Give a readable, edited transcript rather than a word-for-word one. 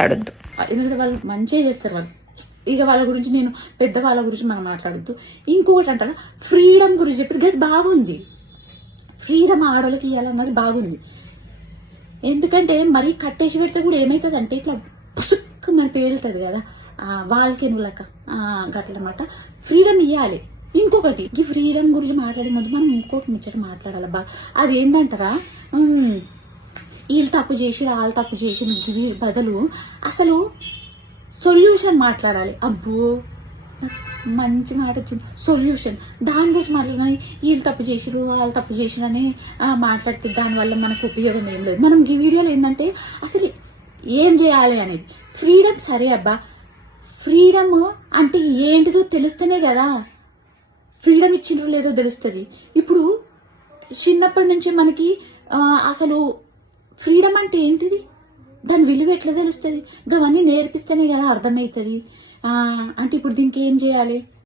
మాట్లాడొద్దు. ఎందుకంటే వాళ్ళు మంచిగా చేస్తారు. వాళ్ళు ఇక వాళ్ళ గురించి నేను పెద్ద వాళ్ళ గురించి మనం మాట్లాడద్దు. ఇంకొకటి అంటారా, ఫ్రీడమ్ గురించి చెప్పి గది బాగుంది. ఫ్రీడమ్ ఆడోళ్ళకి ఇవ్వాలన్నది బాగుంది. ఎందుకంటే మరీ కట్టేసి పెడితే కూడా ఏమవుతుంది అంటే ఇట్లా పుసుక్కు మన పేలుతుంది కదా, వాళ్ళకే నువ్వులక గట్లన్నమాట. ఫ్రీడమ్ ఇవ్వాలి. ఇంకొకటి, ఈ ఫ్రీడమ్ గురించి మాట్లాడే ముందు మనం ఇంకోటి ముచ్చట మాట్లాడాలి బా. అది ఏంటంటారా, వీళ్ళు తప్పు చేసి వాళ్ళు తప్పు చేసి బదులు అసలు సొల్యూషన్ మాట్లాడాలి. అబ్బో మంచి మాట వచ్చింది, సొల్యూషన్. దాని గురించి మాట్లాడాలి. వీళ్ళు తప్పు చేసిరు వాళ్ళు తప్పు చేసిరు అని మాట్లాడితే దానివల్ల మనకు ఉపయోగం ఏం లేదు. మనం ఈ వీడియోలో ఏంటంటే అసలు ఏం చేయాలి అనేది. ఫ్రీడమ్ సరే అబ్బా, ఫ్రీడమ్ అంటే ఏంటిదో తెలుస్తేనే కదా ఫ్రీడమ్ ఇచ్చిండ్రో లేదో తెలుస్తుంది. ఇప్పుడు చిన్నప్పటి నుంచి మనకి అసలు ఫ్రీడమ్ అంటే ఏంటిది, దాని విలువ ఎట్లా తెలుస్తుంది, దాన్ని నేర్పిస్తేనే కదా అర్థమవుతుంది. అంటే ఇప్పుడు దీనికి ఏం చేయాలి?